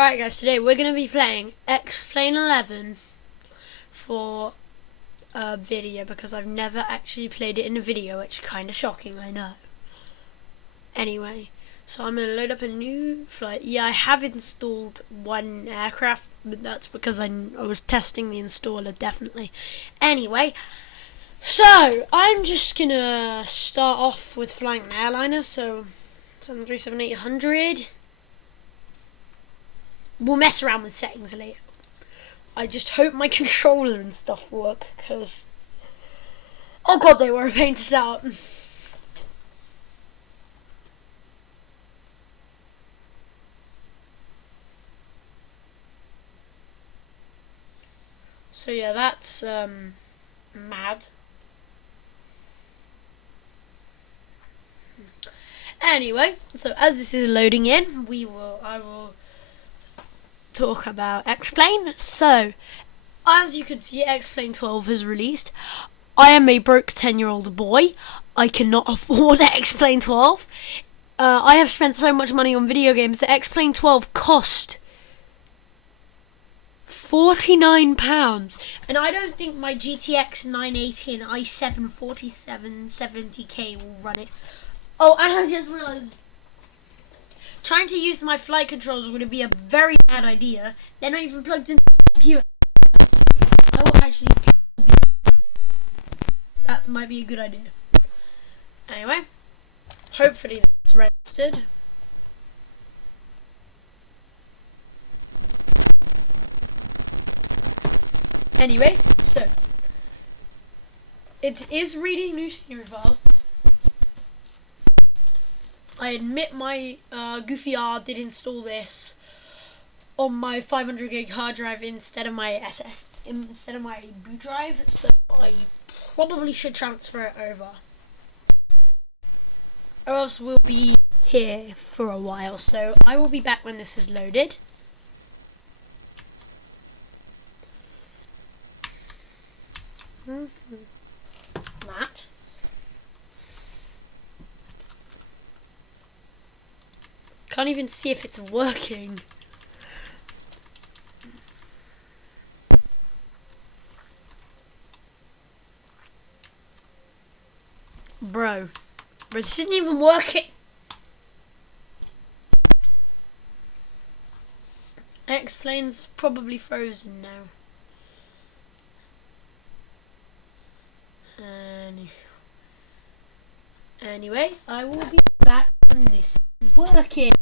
Alright guys, today we're going to be playing Xplane11 for a video because I've never actually played it in a video, which is kind of shocking, I know. Anyway, so I'm going to load up a new flight. Yeah, I have installed one aircraft, but that's because I was testing the installer, definitely. Anyway, so I'm just going to start off with flying an airliner, so 737-800. We'll mess around with settings later. I just hope my controller and stuff work, because oh god, they were a pain to set up. So yeah, that's mad. Anyway, so as this is loading in, I will talk about Xplane. So, as you can see, Xplane12 is released. I am a broke 10-year-old boy. I cannot afford Xplane12. I have spent so much money on video games that Xplane12 cost £49, and I don't think my GTX 980 and i7 4770K will run it. Oh, and I just realized trying to use my flight controls would be a very bad idea. They're not even plugged into the computer. I will actually that might be a good idea. Anyway, hopefully that's registered. Anyway, so it is reading new scenery files. I admit my goofy R did install this on my 500 gig hard drive instead of my boot drive, so I probably should transfer it over, or else we'll be here for a while. So I will be back when this is loaded. That. Can't even see if it's working. Bro, this isn't even working. Xplane's probably frozen now. Anyway, I will be back when this is working.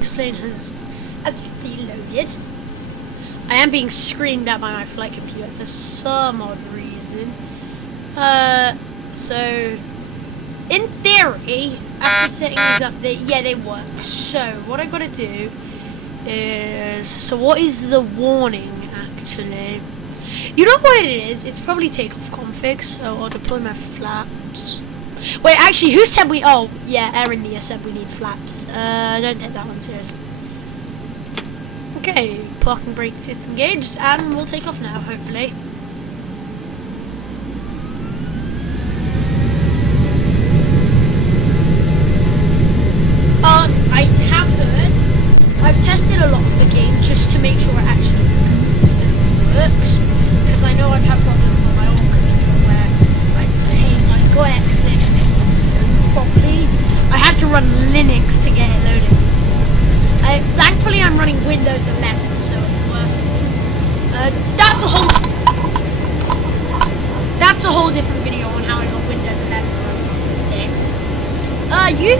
Xplane has, as you can see, loaded. I am being screamed at by my flight computer for some odd reason. So in theory, after setting these up, they work. So what I gotta do is, so what is the warning actually? You know what it is? It's probably takeoff config. So I'll deploy my flaps. Wait, actually, who said we? Oh, yeah, Aaron Nia said we need flaps. Don't take that one seriously. Okay, parking brake system engaged, and we'll take off now, hopefully. I have heard. I've tested a lot of the game just to make sure it actually works, because I know I've had problems on my old computer where, like, paying that's a whole different video on how I got Windows 11 running on this thing. You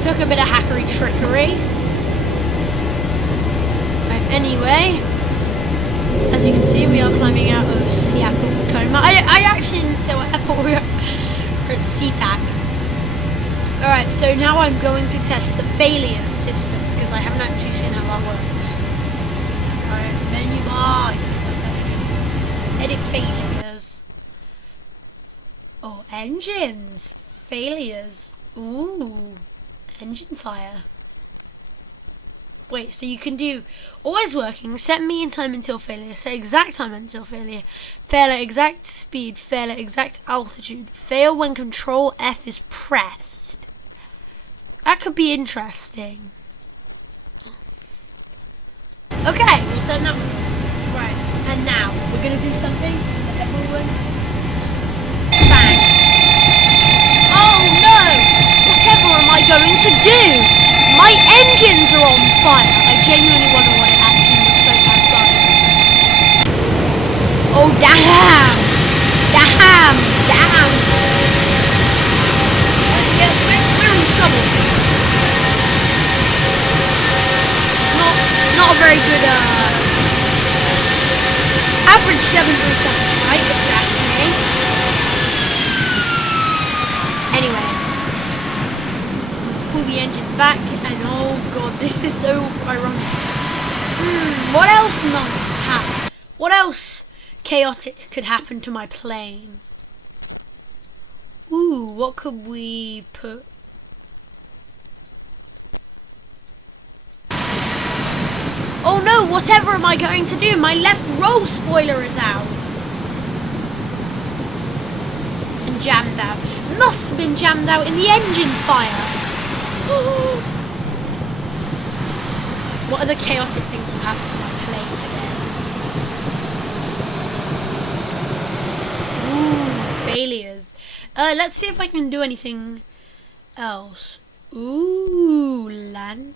took a bit of hackery trickery. Right, anyway, as you can see, we are climbing out of Seattle, Tacoma. I actually didn't say what airport we were at SeaTac. Alright, so now I'm going to test the failures system because I haven't actually seen how that works. Alright, menu bar. Edit failures. Oh, engines. Failures. Ooh. Engine fire. Wait, so you can do always working, set mean time until failure, set exact time until failure, fail at exact speed, fail at exact altitude, fail when Control F is pressed. That could be interesting. Okay, we'll turn that one. Right, and now we're gonna do something that everyone. Bang! Oh no! Whatever am I going to do? My engines are on fire. I genuinely wonder what it actually looks like outside. Oh damn! Damn! Damn! Yeah, we're in trouble. Not a very good average 7 for a second, right, if you ask me. Anyway, pull the engines back, and oh god, this is so ironic. What else must happen? What else chaotic could happen to my plane? Ooh, what could we put? Oh no, whatever am I going to do? My left roll spoiler is out. And jammed out. Must have been jammed out in the engine fire. What other chaotic things will happen to my plane again? Ooh, failures. Let's see if I can do anything else. Ooh, land.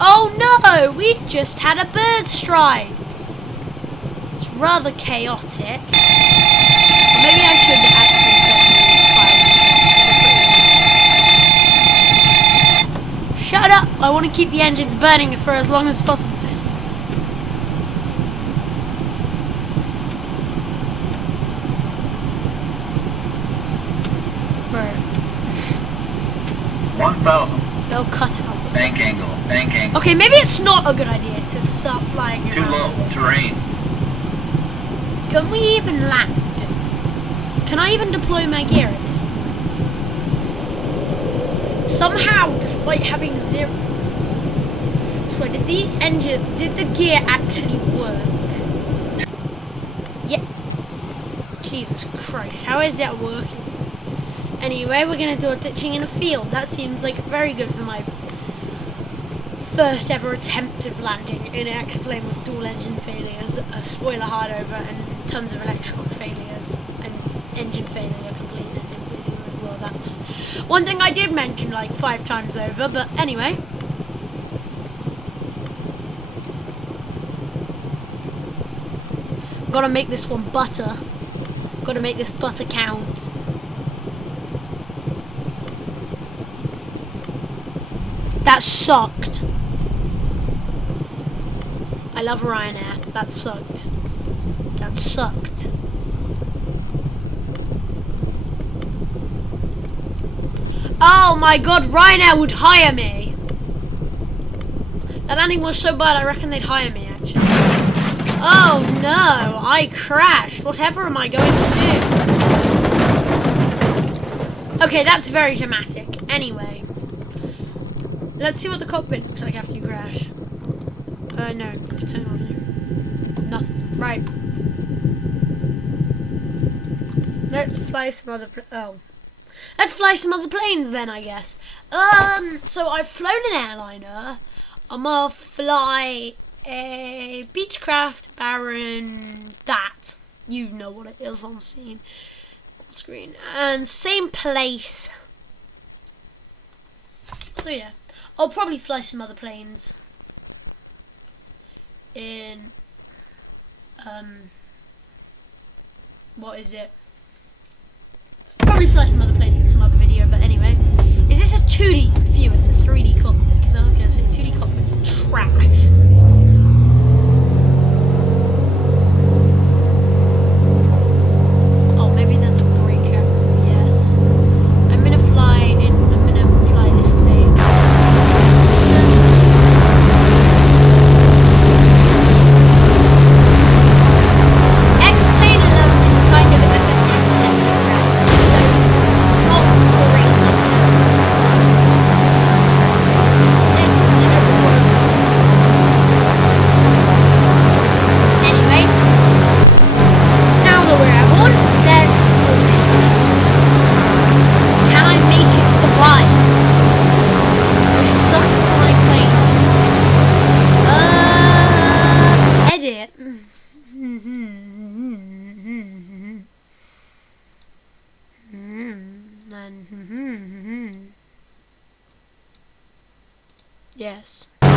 Oh no! We just had a bird strike! It's rather chaotic. Or maybe I should actually set these fire. Shut up! I want to keep the engines burning for as long as possible. Right. 1,000. They'll cut out. Bank angle. Bank angle. Okay, maybe it's not a good idea to start flying around. Too low. Terrain. Can we even land? Can I even deploy my gear at this point? Somehow, despite having zero. So did the gear actually work? Yeah. Jesus Christ, how is that working? Anyway, we're going to do a ditching in a field. That seems like very good for my first ever attempt of landing in an X-plane with dual engine failures, a spoiler hard over, and tons of electrical failures, and engine failure, complete engine failure as well. That's one thing I did mention like 5 times over, but anyway. Gotta make this one butter. Gotta make this butter count. That sucked. I love Ryanair. That sucked. That sucked. Oh my god, Ryanair would hire me. That landing was so bad, I reckon they'd hire me actually. Oh no, I crashed. Whatever am I going to do? Okay, that's very dramatic. Anyway. Let's see what the cockpit looks like after you crash. No, turn on you. Nothing. Right. Let's fly some other let's fly some other planes then, I guess. So I've flown an airliner. I'm gonna fly a Beechcraft Baron, that. You know what it is on screen. And same place. So yeah, I'll probably fly some other planes in what is it? Probably fly some other planes in some other video, but anyway. Is this a 2D view? It's a 3D cockpit, because I was going to say 2D cockpits are trash. Oh, maybe there's a breakout. Yes. I'm going to fly this plane. Xplane11 is kind of FSX level, so not great. Anyway, now that we're at one, let's can I make it survive? I suck at my planes. Edit. Yes. Okay.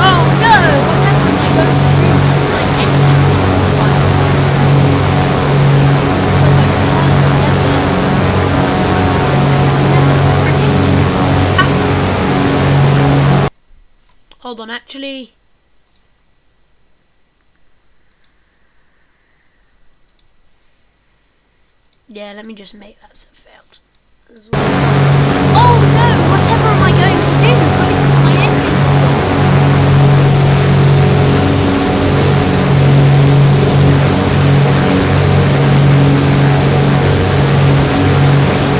Oh no! What's happening? I got my engines on fire. It's like I can't never. Hold on, actually. Yeah, let me just make that so failed as well. Oh no! Whatever am I going to do? Both my engines are gone.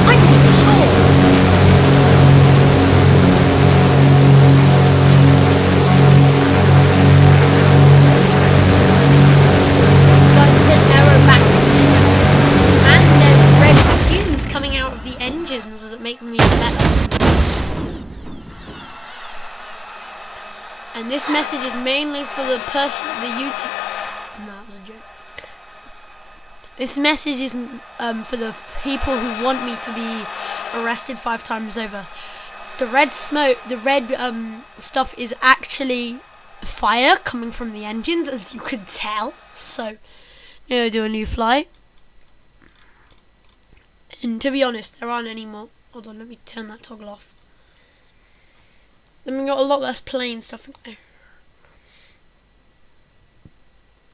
I'm being stalled. Guys, it's an aerobatic ship. And there's red fumes coming out of the engines that make me better. And this message is mainly for the YouTube. No, that was a joke. This message is for the people who want me to be arrested 5 times over. The red smoke, the red stuff is actually fire coming from the engines, as you could tell. So, do a new flight. And to be honest, there aren't any more. Hold on, let me turn that toggle off. Then we got a lot less plain stuff in there.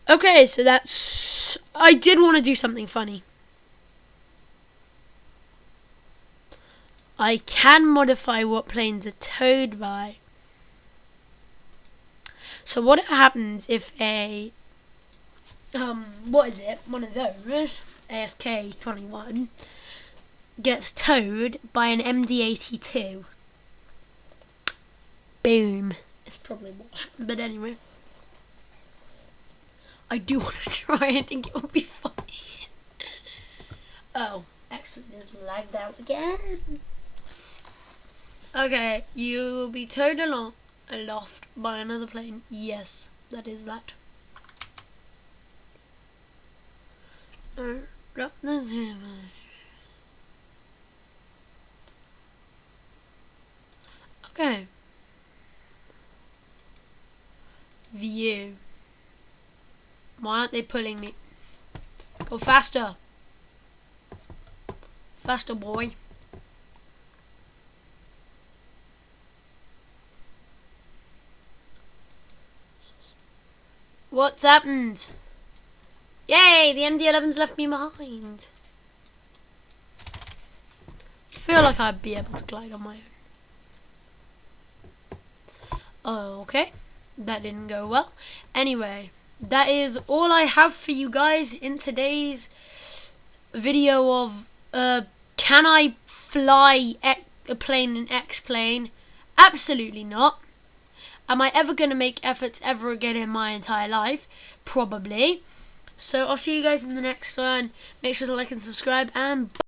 Okay, so that's. I did want to do something funny. I can modify what planes are towed by. So what happens if a what is it? One of those ASK-21 gets towed by an MD-82. Boom. It's probably what happened, but anyway. I do want to try it. I think it will be funny. Oh, Xplane is lagged out again. Okay, you will be towed aloft by another plane. Yes, that is that. Okay. View. Why aren't they pulling me? Go faster. Faster, boy. What's happened? Yay, the MD-11's left me behind. I feel like I'd be able to glide on my own. Okay, that didn't go well. Anyway, that is all I have for you guys in today's video of can I fly a plane in Xplane? Absolutely not. Am I ever going to make efforts ever again in my entire life? Probably. So I'll see you guys in the next one. Make sure to like and subscribe, and bye.